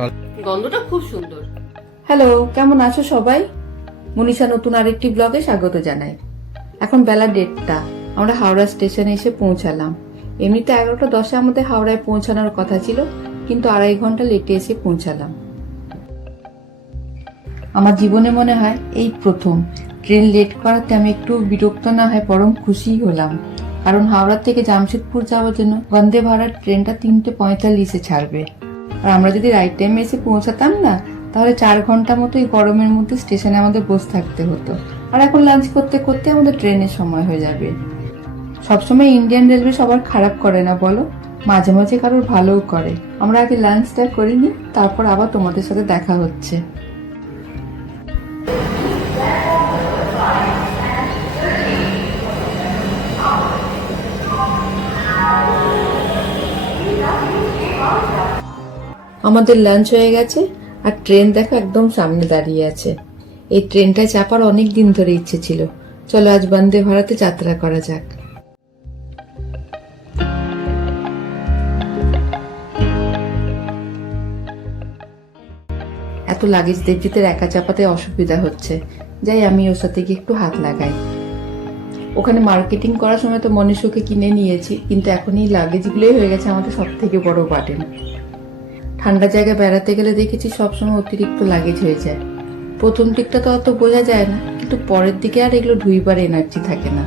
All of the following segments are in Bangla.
হ্যাঁ গন্ধটা খুব সুন্দর। হ্যালো কেমন আছো সবাই? মনীষা নতুন আরেকটি ব্লগে স্বাগত জানাই। এখন বেলা দেড়টা আমরা হাওড়া স্টেশনে এসে পৌঁছালাম। এমনিতে এগারোটা দশে আমাদের হাওড়ায় পৌঁছানোর কথা ছিল কিন্তু আড়াই ঘণ্টা লেটে এসে পৌঁছালাম। আমার জীবনে মনে হয় এই প্রথম। ট্রেন লেট করাতে আমি একটু বিরক্ত না হয় পরম খুশি হলাম। কারণ হাওড়া থেকে জামশেদপুর যাওয়ার জন্য বন্দে ভারত ট্রেনটা তিনটে পঁয়তাল্লিশে ছাড়বে। আর আমরা যদি রাইট টাইমে এসে পৌঁছাতাম না, তাহলে চার ঘণ্টা মতো এই গরমের মধ্যে স্টেশনে আমাদের বসে থাকতে হতো। আর এখন লাঞ্চ করতে করতে আমাদের ট্রেনের সময় হয়ে যাবে। সবসময় ইন্ডিয়ান রেলওয়ে সবার খারাপ করে না, বলো? মাঝে মাঝে কারোর ভালোও করে। আমরা আগে লাঞ্চটা করিনি তারপর আবার তোমাদের সাথে দেখা হচ্ছে। আমাদের লাঞ্চ হয়ে গেছে আর ট্রেন দেখো একদম সামনে দাঁড়িয়ে আছে। এই ট্রেনটা চাপার অনেক দিন ধরে ইচ্ছে ছিল। চলো আজ বন্দে ভারতে যাত্রা করা যাক। এত লাগেজ দেবজিতের একা চাপাতে অসুবিধা হচ্ছে। যাই, আমি ওর সাথে গিয়ে একটু হাত লাগাই। ওখানে মার্কেটিং করার সময় তো মনীষকে কিনে নিয়েছি, কিন্তু এখন এই লাগেজগুলোই হয়ে গেছে আমাদের সব থেকে বড় বাটেন ঠান্ডা জায়গায় বেড়াতে গেলে দেখেছি সবসময় অতিরিক্ত লাগেজ হয়ে যায়। প্রথম দিকটা তো অত বোঝা যায় না, কিন্তু পরের দিকে আর এগুলো ধুইবার এনার্জি থাকে না।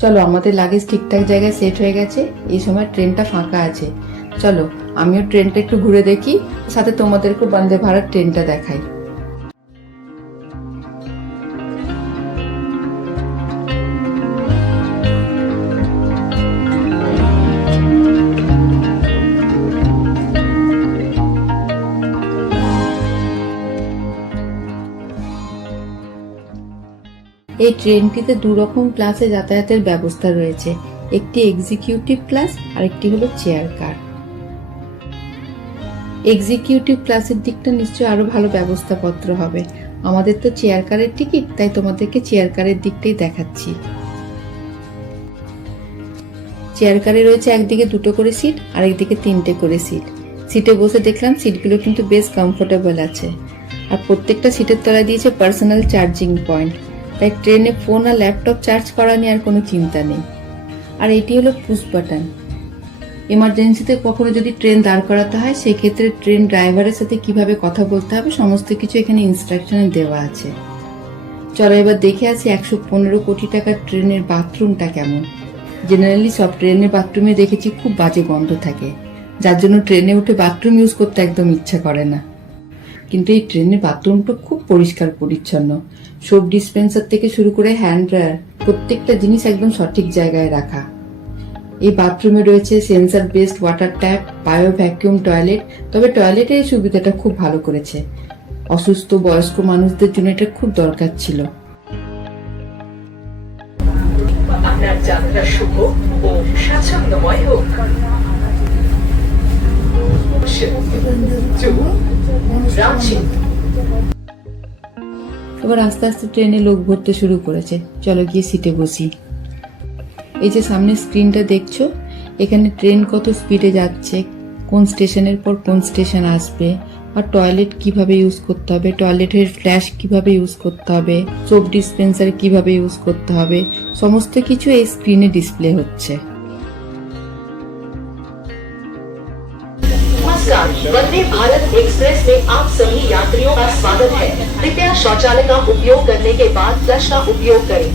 চলো, আমাদের লাগেজ ঠিকঠাক জায়গায় সেট হয়ে গেছে, এই সময় ট্রেনটা ফাঁকা আছে। চলো, আমিও ট্রেনটা একটু ঘুরে দেখি, সাথে তোমাদেরকেও বন্দে ভারত ট্রেনটা দেখাই। এই ট্রেনটিতে দু রকম ক্লাসে যাতায়াতের ব্যবস্থা রয়েছে। একটি এক্সিকিউটিভ ক্লাস আর একটি হলো চেয়ার কার এক্সিকিউটিভ ক্লাসের দিকটা নিশ্চয়ই আরও ভালো ব্যবস্থাপত্র হবে। আমাদের তো চেয়ার কারের টিকিট তাই তোমাদেরকে চেয়ার কারের দিকটাই দেখাচ্ছি। চেয়ার কারে রয়েছে একদিকে দুটো করে সিট আর একদিকে তিনটে করে সিট সিটে বসে দেখলাম সিটগুলো কিন্তু বেশ কমফোর্টেবল আছে। আর প্রত্যেকটা সিটের তলায় দিয়েছে পার্সোনাল চার্জিং পয়েন্ট তাই ট্রেনে ফোন আর ল্যাপটপ চার্জ করা নিয়ে আর কোনো চিন্তা নেই। আর এটি হলো পুশ বাটন। এমার্জেন্সিতে কখনো যদি ট্রেন দাঁড় করাতে হয়, সেক্ষেত্রে ট্রেন ড্রাইভারের সাথে কীভাবে কথা বলতে হবে, সমস্ত কিছু এখানে ইনস্ট্রাকশনে দেওয়া আছে। চলো এবার দেখে আসি একশো পনেরো কোটি টাকার ট্রেনের বাথরুমটা কেমন। জেনারেলি সব ট্রেনের বাথরুমে দেখেছি খুব বাজে গন্ধ থাকে। যার জন্য ট্রেনে উঠে বাথরুম ইউজ করতে একদম ইচ্ছা করে না। কিন্তু এই ট্রেনের বাথরুমটা খুব পরিষ্কার পরিচ্ছন্ন। সোপ ডিসপেন্সার থেকে শুরু করে হ্যান্ড ড্রায়ার, প্রত্যেকটা জিনিস একদম সঠিক জায়গায় রাখা। এই বাথরুমে রয়েছে sensor based water tap, bio vacuum toilet, তবে টয়লেটের এই সুবিধাটা খুব ভালো করেছে। অসুস্থ, বয়স্ক মানুষদের জন্য এটা খুব দরকার ছিল। আপনার যাত্রা শুভ ও স্বাচ্ছন্দ্যময় হোক। এবার আস্তে আস্তে ট্রেনে লোক ভরতে শুরু করেছে। চলো গিয়ে সিটে বসি। এই যে সামনে স্ক্রিনটা দেখছ? এখানে ট্রেন কত স্পিডে যাচ্ছে? কোন স্টেশনের পর কোন স্টেশন আসবে? আর টয়লেট কীভাবে ইউজ করতে হবে? টয়লেটের ফ্ল্যাশ কীভাবে ইউজ করতে হবে? সোপ ডিসপেন্সার কীভাবে ইউজ করতে হবে? সমস্ত কিছু এই স্ক্রিনে ডিসপ্লে হচ্ছে। वंदे भारत एक्सप्रेस में आप सभी यात्रियों का स्वागत है कृपया शौचालय का उपयोग करने के बाद फ्लश का उपयोग करें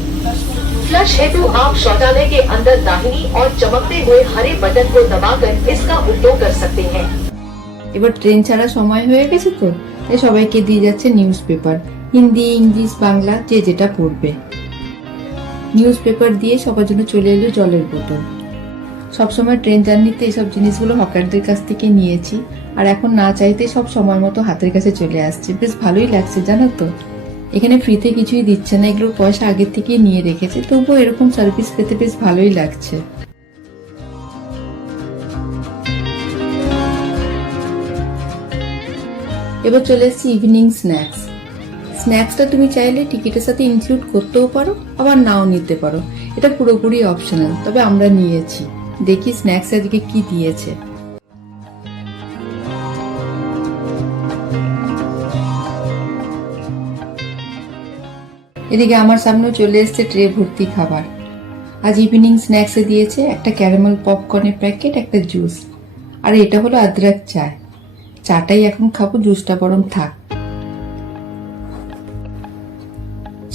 फ्लश हेतु आप शौचालय के अंदर दाहिनी और चमकते हुए हरे बटन को दबाकर इसका उपयोग कर सकते हैं এবার ট্রেন ছাড়া সময় হয়ে গেছে তো তাই সবাইকে দিয়ে যাচ্ছে newspaper Hindi English Bangla যে যেটা পড়বে নিউজ পেপার দিয়ে সবার জন্য চলে এলো জলের বোতল সবসময় ট্রেন জার্নিতে এসব জিনিসগুলো হকারদের কাছ থেকে নিয়েছি আর এখন না চাইতে সব সময় মতো হাতের কাছে চলে আসছে। বেশ ভালোই লাগছে, জানো তো। এখানে ফ্রিতে কিছুই দিচ্ছে না এগুলোর পয়সা আগের থেকেই নিয়ে রেখেছে, তবুও এরকম সার্ভিস পেতে বেশ ভালোই লাগছে। এবার চলে এসেছি ইভিনিং স্ন্যাক্স স্ন্যাক্সটা তুমি চাইলে টিকিটের সাথে ইনক্লুড করতেও পারো, আবার নাও নিতে পারো। এটা পুরোপুরি অপশনাল তবে আমরা নিয়েছি। দেখি স্ন্যাক্স আজকে কি দিয়েছে। এদিকে আমার সামনেও চলে এসেছে ট্রে ভর্তি খাবার। আজ ইভিনিং স্ন্যাক্সে দিয়েছে একটা ক্যারামেল পপকর্নের প্যাকেট একটা জুস আর এটা হলো আদ্রাক চা চাটাই এখন খাব জুসটা বরং থাক।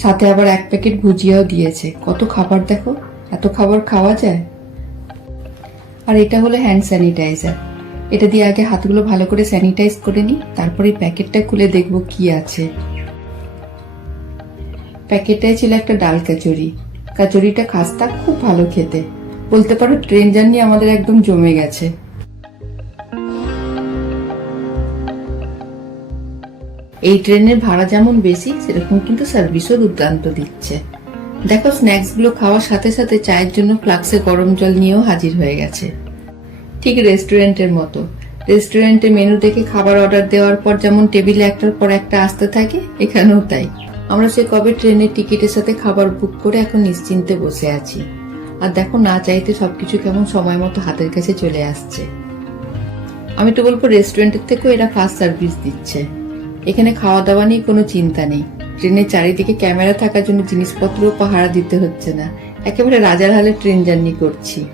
সাথে আবার এক প্যাকেট ভুজিয়াও দিয়েছে। কত খাবার দেখো, এত খাবার খাওয়া যায়? আর এটা হলো হ্যান্ড স্যানিটাইজার এটা দিয়ে আগে হাতগুলো ভালো করে স্যানিটাইজ করে নিই, তারপরে প্যাকেটটা খুলে দেখব কি আছে। প্যাকেটটায় ছিল একটা ডাল কাচুরি। কাচুরিটা খাস্তা, খুব ভালো খেতে। বলতে পারো, ট্রেন জার্নি আমাদের একদম জমে গেছে। এই ট্রেনের ভাড়া যেমন বেশি, সেরকম কিন্তু সার্ভিসও দুর্দান্ত দিচ্ছে। দেখো স্ন্যাক্সগুলো খাওয়ার সাথে সাথে চায়ের জন্য ফ্লাক্সে গরম জল নিয়েও হাজির হয়ে গেছে। ঠিক রেস্টুরেন্টের মতো। রেস্টুরেন্টে মেনু দেখে খাবার অর্ডার দেওয়ার পর যেমন টেবিলে একটার পর একটা আসতে থাকে, এখানেও তাই। আমরা সে কবে ট্রেনের টিকিটের সাথে খাবার বুক করে এখন নিশ্চিন্তে বসে আছি। আর দেখো, না চাইতে সবকিছু কেমন সময় মতো হাতের কাছে চলে আসছে। আমি তো বলব রেস্টুরেন্টের থেকেও এরা ফাস্ট সার্ভিস দিচ্ছে। এখানে খাওয়া দাওয়া নিয়ে কোনো চিন্তা নেই। ট্রেনের চারিদিকে ক্যামেরা থাকার জন্য জিনিসপত্রও পাহারা দিতে হচ্ছে না। একেবারে রাজার হালে ট্রেন জার্নি করছি।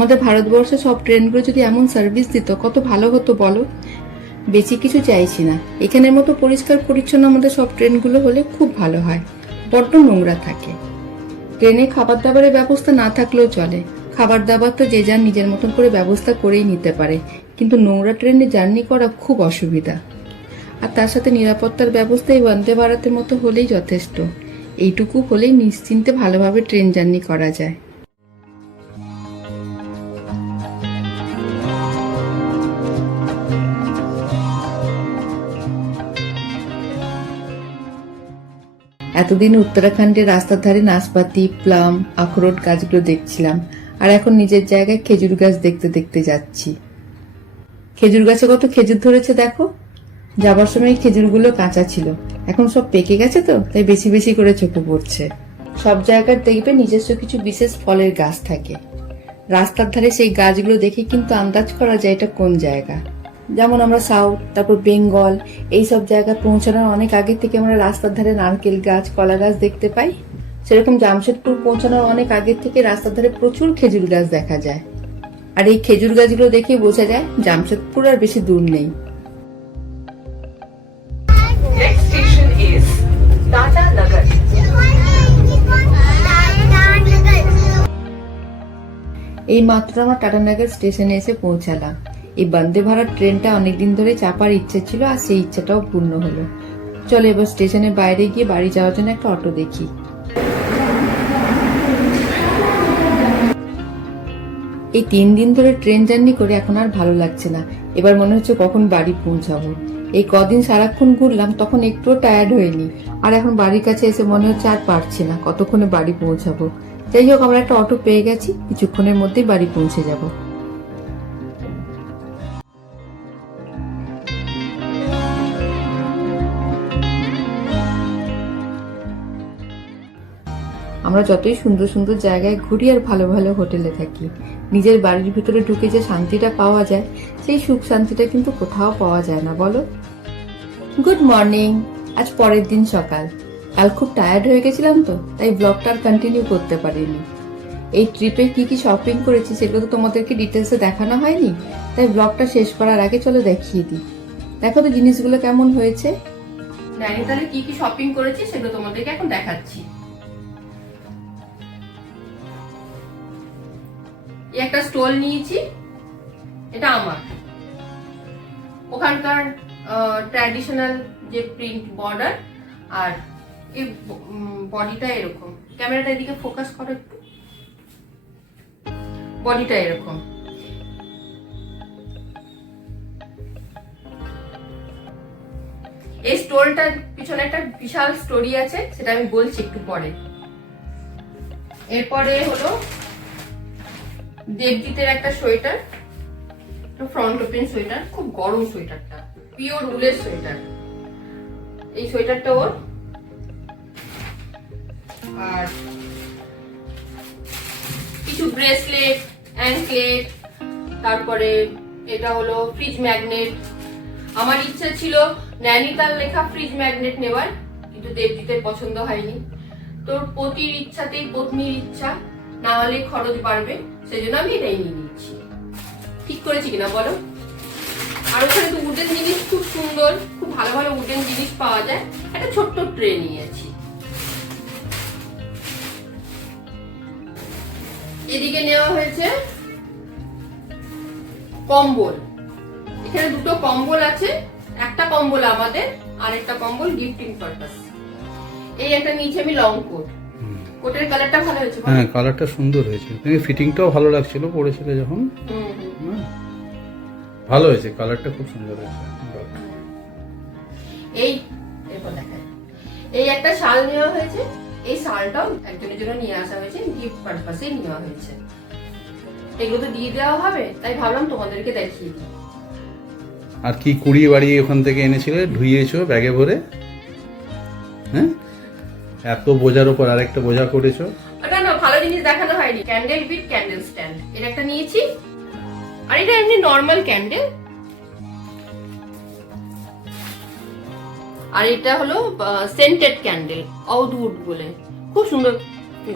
আমাদের ভারতবর্ষে সব ট্রেনগুলো যদি এমন সার্ভিস দিত, কত ভালো হতো বলো? বেশি কিছু চাইছি না। এখানের মতো পরিষ্কার পরিচ্ছন্ন আমাদের সব ট্রেনগুলো হলে খুব ভালো হয়। বড্ড নোংরা থাকে। ট্রেনে খাবার দাবারের ব্যবস্থা না থাকলেও চলে। খাবার দাবার তো যে যার নিজের মতন করে ব্যবস্থা করেই নিতে পারে। কিন্তু নোংরা ট্রেনে জার্নি করা খুব অসুবিধা। আর তার সাথে নিরাপত্তার ব্যবস্থা এই বন্দে ভারতের মতো হলেই যথেষ্ট। এইটুকু হলেই নিশ্চিন্তে ভালোভাবে ট্রেন জার্নি করা যায়। এতদিন উত্তরাখণ্ডের রাস্তার ধারে নাশপাতি, প্লাম, আখরোট গাছগুলো দেখছিলাম। আর এখন নিজের জায়গায় খেজুর গাছ দেখতে দেখতে যাচ্ছি। খেজুর গাছে কত খেজুর ধরেছে দেখো? যাবার সময় খেজুরগুলো কাঁচা ছিল। এখন সব পেকে গেছে তো, তাই বেশি বেশি করে চোখে পড়ছে। সব জায়গার দেখবে নিজস্ব কিছু বিশেষ ফলের গাছ থাকে। রাস্তার ধারে সেই গাছগুলো দেখে কিন্তু আন্দাজ করা যায় এটা কোন জায়গা। যেমন আমরা সাউথ তারপর বেঙ্গল এই সব জায়গায় পৌঁছানোর অনেক আগে থেকে আমরা রাস্তার ধারে নারকেল গাছ কলা গাছ দেখতে পাই। সেরকম জামশেদপুর পৌঁছানোর অনেক আগের থেকে রাস্তার ধারে প্রচুর খেজুর গাছ দেখা যায়। আর এই খেজুর গাছগুলো দেখে বোঝা যায় জামশেদপুর আর বেশি দূর নেই। Next station is Tata Nagar. এই মাত্র আমরা টাটানগর স্টেশনে এসে পৌঁছালাম। এই বন্দে ভারত ট্রেনটা অনেকদিন ধরে চাপার ইচ্ছে ছিল আর সেই ইচ্ছাটাও পূর্ণ হলো। চলো এবার স্টেশনের বাইরে গিয়ে বাড়ি যাওয়ার জন্য একটা অটো দেখি। এই তিন দিন ধরে ট্রেন জার্নি করে এখন আর ভালো লাগছে না। এবার মনে হচ্ছে কখন বাড়ি পৌঁছাবো। এই কদিন সারাক্ষণ ঘুরলাম, তখন একটুও টায়ার্ড হয়নি আর এখন বাড়ির কাছে এসে মনে হচ্ছে আর পারছি না, কতক্ষণে বাড়ি পৌঁছাবো। যাই হোক, আমরা একটা অটো পেয়ে গেছি, কিছুক্ষণের মধ্যেই বাড়ি পৌঁছে যাব। আমরা যতই সুন্দর সুন্দর জায়গায় ঘুরি আর ভালো ভালো হোটেলে থাকি, নিজের বাড়ির ভিতরে ঢুকে যে শান্তিটা পাওয়া যায়, সেই সুখ শান্তিটা কিন্তু কোথাও পাওয়া যায় না, বলো? গুড মর্নিং আজ পরের দিন সকাল। কাল খুব টায়ার্ড হয়ে গেছিলাম তো, তাই ব্লগটা আর কন্টিনিউ করতে পারিনি। এই ট্রিপে কি কি শপিং করেছি সেগুলো তো তোমাদেরকে ডিটেলসে দেখানো হয়নি, তাই ব্লগটা শেষ করার আগে চলো দেখিয়ে দিই। দেখো তো জিনিসগুলো কেমন হয়েছে। নাইনিতালে কি কি শপিং করেছি সেগুলো তোমাদেরকে এখন দেখাচ্ছি। এই একটা স্টোল নিয়েছি, এটা আমার। ওখানকার ট্র্যাডিশনাল যে প্রিন্ট বর্ডার আর এই বডিটা এরকম। ক্যামেরাটা এদিকে ফোকাস করো একটু। বডিটা এরকম। এই স্টোলটার পিছনে একটা বিশাল স্টোরি আছে, সেটা আমি বলছি একটু পরে। এরপরে হলো দেবজিতের একটা সোয়েটার ফ্রন্ট ওপেন সোয়েটার, খুব গরম সোয়েটারটা পিওর উলের সোয়েটার। এই সোয়েটারটা ওর। আর কিছু ব্রেসলেট অ্যাঙ্কলেট তারপরে এটা হলো ফ্রিজ ম্যাগনেট আমার ইচ্ছা ছিল ন্যানিতাল লেখা ফ্রিজ ম্যাগনেট নেওয়ার কিন্তু দেবজিতের পছন্দ হয়নি। তোর পতির ইচ্ছাতেই পত্নীর ইচ্ছা। না হলে খরচ বাড়বে সেই জন্য আমি এটাই নিয়ে নিচ্ছি। ঠিক করেছি কিনা বলো? আর ওখানে তো উডেন জিনিস খুব সুন্দর, খুব ভালো ভালো উডেন জিনিস পাওয়া যায়। একটা ছোট্ট ট্রে নিয়েছি। এদিকে নেওয়া হয়েছে কম্বল। এখানে দুটো কম্বল আছে, একটা কম্বল আমাদের আর একটা কম্বল গিফটিং পারপাস এই একটা নিয়েছি আমি লং কোট কোটের কালারটা ভালো হয়েছে হ্যাঁ কালারটা সুন্দর হয়েছে। তুমি ফিটিংটাও ভালো লাগছিল পরেছিল যখন। হুম। ভালো হয়েছে কালারটা খুব সুন্দর হয়েছে। এই এরপর এই একটা শাল নেওয়া হয়েছে। এই শালটাও একজনের জন্য নিয়ে আসা হয়েছে গিফট পারপাসে নেওয়া হয়েছে। এগুলো তো দিয়ে দেওয়া হবে তাই ভাবলাম তোমাদেরকে দেখিয়ে দিই। আর কি কুড়ি বাড়ি ওখান থেকে এনেছিলে ধুইয়েছো ব্যাগে ভরে? হ্যাঁ? এত বোঝার ওপর আরেকটা বোঝা করেছ? ওটা না ভালো জিনিস দেখানো হয়নি। ক্যান্ডেল উইথ ক্যান্ডেল স্ট্যান্ড এটা একটা নিয়েছি। আর এটা এমনি নর্মাল ক্যান্ডেল আর এটা হলো সেন্টেড ক্যান্ডেল আউটউড বলে। খুব সুন্দর।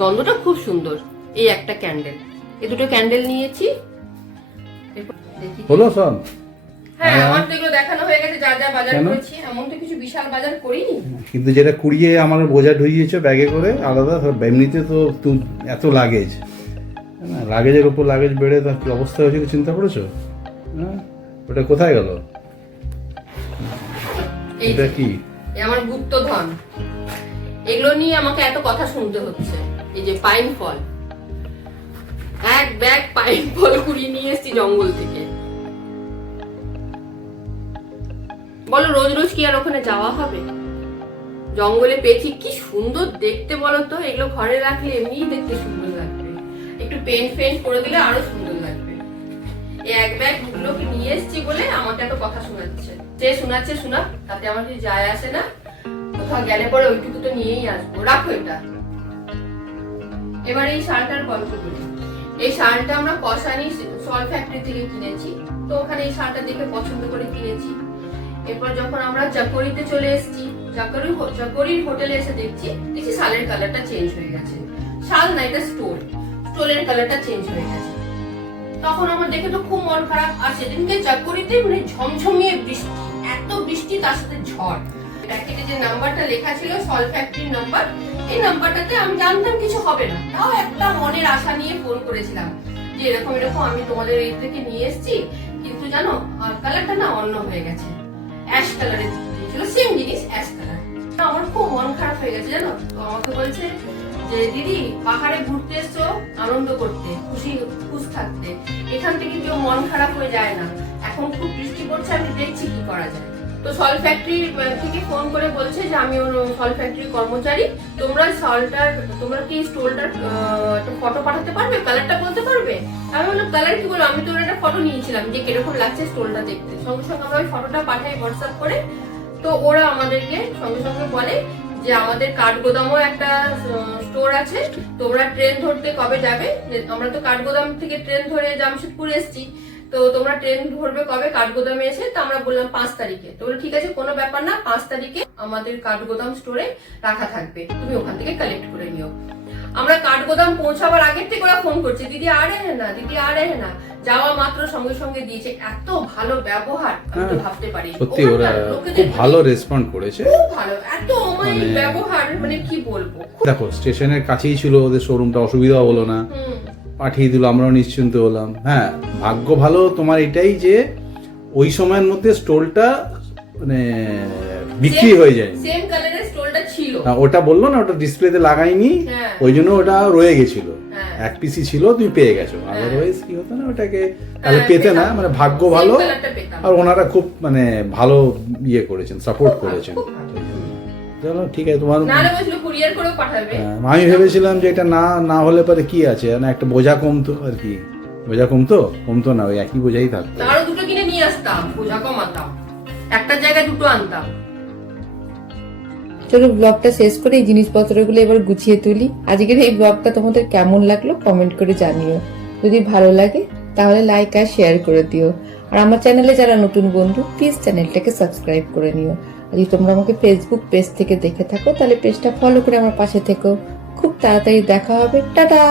গন্ধটা খুব সুন্দর এই একটা ক্যান্ডেল এই দুটো ক্যান্ডেল নিয়েছি। হলো সব কিন্তু যেটা কুড়িয়ে আমার বোঝা ধুইয়েছো ব্যাগে করে আলাদা এমনিতে তো এত লাগেজ লাগেজের উপর লাগেজ বেড়ে তার কি অবস্থা হয়েছিল চিন্তা করেছ? হ্যাঁ ওটা কোথায় গেল? এটা কি? আমার গুপ্তধন। এগুলো নিয়ে আমাকে এত কথা শুনতে হচ্ছে। এই যে পাইন ফল এক ব্যাগ পাইন ফল কুড়িয়ে নিয়ে এসেছি জঙ্গল থেকে। বলো, রোজ রোজ কি আর ওখানে যাওয়া হবে? জঙ্গলে পেয়েছি, কি সুন্দর দেখতে বলো তো। এগুলো ঘরে রাখলে এমনিই দেখতে সুন্দর লাগবে। একটু পেন্ট ফেন্ট করে দিলে আরও সুন্দর লাগবে। এই এক ব্যাগ গুলোকে নিয়ে এসেছি বলে আমাকে এত কথা শোনাচ্ছে। যে শোনাচ্ছে শোনা তাতে আমার কিছু যায় আসে না। কোথাও গেলে পরে ওইটুকু তো নিয়েই আসব। রাখো এটা। এবার এই শালটার গল্প করি। এই শালটা আমরা কষানি সল ফ্যাক্টরি থেকে কিনেছি। তো ওখানে এই শালটা দেখে পছন্দ করে কিনেছি। এরপর যখন আমরা চাকরিতে চলে এসেছি, চাকরি চাকরির হোটেলে এসে দেখছি দেখছি শালের কালারটা চেঞ্জ হয়ে গেছে। শাল না, এটা স্টোর স্টোরের কালারটা চেঞ্জ হয়ে গেছে। তখন আমার দেখে তো খুব মন খারাপ। আর সেদিনকে চাকুরিতে মানে ঝমঝমিয়ে বৃষ্টি, এত বৃষ্টি, তার সাথে ঝড়। প্যাকেটে যে নাম্বারটা লেখা ছিল সল ফ্যাক্টরির নাম্বার এই নাম্বারটাতে আমি জানতাম কিছু হবে না। তাও একটা মনের আশা নিয়ে ফোন করেছিলাম যে এরকম এরকম আমি তোমাদের এই থেকে নিয়ে এসেছি। কিন্তু জানো কালারটা না অন্য হয়ে গেছে। অ্যাশ কালারের দিয়েছিল সেম জিনিস, অ্যাশ কালার। আমার খুব মন খারাপ হয়ে গেছে, জানো? তো আমাকে বলছে যে, দিদি, পাহাড়ে ঘুরতে এসছো, আনন্দ করতে, খুশি, খুশ থাকতে। এখান থেকে কেউ মন খারাপ হয়ে যায় না। এখন খুব বৃষ্টি পড়ছে, আমি দেখছি কি করা যায়। তো সল ফ্যাক্টরি থেকে ফোন করে বলছে যে আমি ওর সল ফ্যাক্টরির কর্মচারী। তোমরা সলটার তোমরা কি স্টোলটার একটা ফটো পাঠাতে পারবে? কালারটা বলতে পারবে? আমি বললাম কালার কি বলো? আমি তো একটা ফটো নিয়েছিলাম, যে কীরকম লাগছে স্টোলটা দেখতে। সঙ্গে সঙ্গে আমরা ওই ফটোটা পাঠাই হোয়াটসঅ্যাপ করে। তো ওরা আমাদেরকে সঙ্গে সঙ্গে বলে যে আমাদের কাঠগোদামও একটা স্টোর আছে। তোমরা ট্রেন ধরতে কবে যাবে? আমরা তো কাঠগোদাম থেকে ট্রেন ধরে জামশেদপুর এসেছি। তো তোমরা ট্রেন ধরবে কবে? কাঠগোদামে এসে তো আমরা বললাম পাঁচ তারিখে। তো ঠিক আছে কোনো ব্যাপার না পাঁচ তারিখে আমাদের কাঠগোদাম স্টোরে রাখা থাকবে। তুমি ওখান থেকে কালেক্ট করে নিও। আমরা কাঠগোদাম পৌঁছাবার আগের থেকে ওরা ফোন করছে দিদি আর না দিদি আর না। যাওয়া মাত্র সঙ্গে সঙ্গে দিয়েছে। এত ভালো ব্যবহার আমি তো হ্যাঁ, ভাবতে পারি সত্যি ওরা খুব ভালো রেসপন্ড করেছে। খুব ভালো এত অমায়িক মানে- ব্যবহার মানে কি বলব? দেখো স্টেশনের কাছেই ছিল ওদের শোরুমটা অসুবিধা হলো না। পাঠিয়ে দিল আমরাও নিশ্চিন্ত হলাম। হ্যাঁ ভাগ্য ভালো তোমার এটাই যে ওই সময়ের মধ্যে স্টোলটা মানে বিক্রি হয়ে যায়। সেম কালারের স্টোলটা ছিল। ওটা বলল না ওটা ডিসপ্লেতে লাগাইনি হ্যাঁ। ওই জন্য ওটা রয়ে গেছিল। হ্যাঁ। এক পিসি ছিল তুমি পেয়ে গেছো। আদারওয়াইজ কি হতো না ওটাকে তাহলে হ্যাঁ, পেতে না মানে ভাগ্য ভালো। আর ওনারা খুব মানে ভালো ইয়ে করেছেন সাপোর্ট করেছেন। চলো ঠিক আছে তোমার হ্যাঁ, আমি ভেবেছিলাম যে এটা না না হলে পরে কি আছে? না একটা বোঝা কমতো আর কি। বোঝা কমতো? কমতো না ওই একই বোঝাই থাকতো। আরও দুটো নিয়ে আসতাম বোঝা কমাতাম। একটা জায়গায় দুটো আনতাম। চলো ব্লগটা শেষ করে এই জিনিসপত্রগুলো এবার গুছিয়ে তুলি। আজকের এই ব্লগটা তোমাদের কেমন লাগল কমেন্ট করে জানিও। যদি ভালো লাগে তাহলে লাইক আর শেয়ার করে দিও। আর আমার চ্যানেলে যারা নতুন বন্ধু প্লিজ চ্যানেলটাকে সাবস্ক্রাইব করে নিও। যদি তোমরা আমাকে ফেসবুক পেজ থেকে দেখে থাকো, তাহলে পেজটা ফলো করে আমার পাশে থেকো। খুব তাড়াতাড়ি দেখা হবে। টাটা!